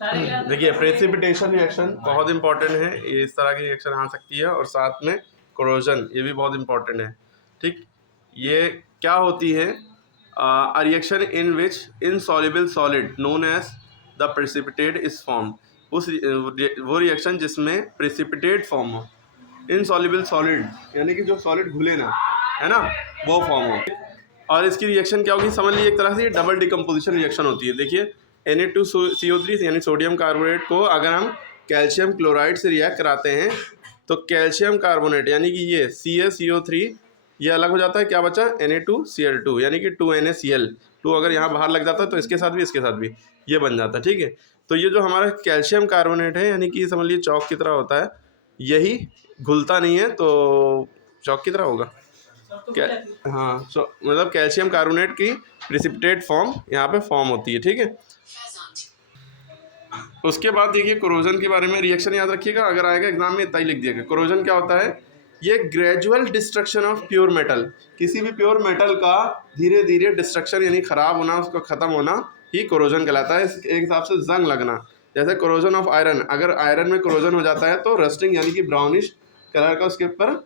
देखिए precipitation reaction बहुत important है, ये इस तरह की रिएक्शन आ सकती है, और साथ में कोरोजन ये भी बहुत इंपॉर्टेंट है। ठीक, ये क्या होती है? A reaction in which insoluble solid known as the precipitate is form. वो रिएक्शन जिसमें प्रेसिपिटेट फॉर्म हो, इनसॉल्युबल सॉलिड यानी कि जो सॉलिड घुले ना, है ना, वो फॉर्म हो। और इसकी रिएक्शन क्या होगी समझ लीजिए, एक तरह से डबल डिकम्पोजिशन रिएक्शन होती है। देखिए Na2CO3 यानी सोडियम कार्बोनेट को अगर हम कैल्शियम क्लोराइड से रिएक्ट कराते हैं तो कैल्शियम कार्बोनेट यानी कि ये CaCO3 ये अलग हो जाता है, क्या बचा? Na2Cl2 यानी कि 2NaCl। 2 अगर यहाँ बाहर लग जाता है तो इसके साथ भी इसके साथ भी ये बन जाता है। ठीक है, तो ये जो हमारा कैल्शियम कार्बोनेट है यानी कि समझ लीजिए चौक की तरह होता है, यही घुलता नहीं है तो चौक की तरह होगा क्या? हाँ, मतलब कैल्शियम कार्बोनेट की प्रेसिपिटेट फॉर्म यहाँ पे फॉर्म होती है। ठीक है, उसके बाद देखिए कोरोजन के बारे में रिएक्शन याद रखिएगा, अगर आएगा एग्जाम में इतना ही लिख दिएगा। कोरोजन क्या होता है? ये gradual destruction of pure metal, किसी भी प्योर मेटल का धीरे धीरे डिस्ट्रक्शन यानी खराब होना, उसका खत्म होना ही कोरोजन कहलाता है। एक हिसाब से जंग लगना, जैसे कोरोजन ऑफ आयरन, अगर आयरन में कोरोजन हो जाता है तो रस्टिंग यानी कि ब्राउनिश कलर का उसके ऊपर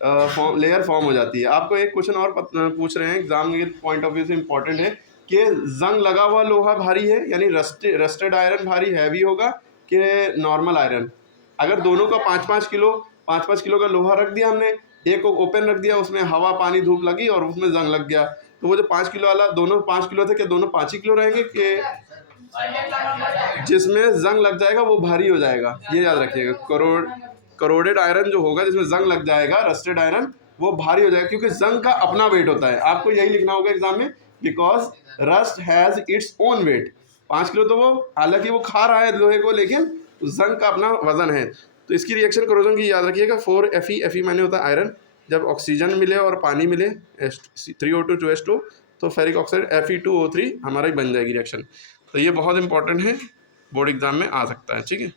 लेयर फॉर्म हो जाती है। आपको एक क्वेश्चन और पूछ रहे हैं एग्जाम के पॉइंट ऑफ व्यू से इम्पॉर्टेंट है कि जंग लगा हुआ लोहा भारी है यानी रस्टेड आयरन भारी हैवी होगा कि नॉर्मल आयरन? अगर दोनों का 5-5 किलो का लोहा रख दिया हमने, एक को ओपन रख दिया, उसमें हवा पानी धूप लगी और उसमें जंग लग गया, तो वो जो 5 किलो वाला, दोनों 5 किलो थे, क्या दोनों 5 ही किलो रहेंगे कि जिसमें जंग लग जाएगा वो भारी हो जाएगा? ये याद रखिएगा, करोडेड आयरन जो होगा जिसमें जंग लग जाएगा, रस्टेड आयरन, वो भारी हो जाएगा क्योंकि जंग का अपना वेट होता है। आपको यही लिखना होगा एग्जाम में, because rust has its own wait. 5 kilo तो वो हालांकि वो खा रहा है लोहे को, लेकिन जंग का अपना वजन है। तो इसकी रिएक्शन कोरोजन की याद रखिएगा, 4Fe माने होता है आयरन, जब ऑक्सीजन मिले और पानी मिले 3O2 2H2 तो फेरिक ऑक्साइड Fe2O3 हमारा ही बन जाएगी रिएक्शन। तो ये बहुत इंपॉर्टेंट है, बोर्ड एग्जाम में आ सकता है। ठीक है।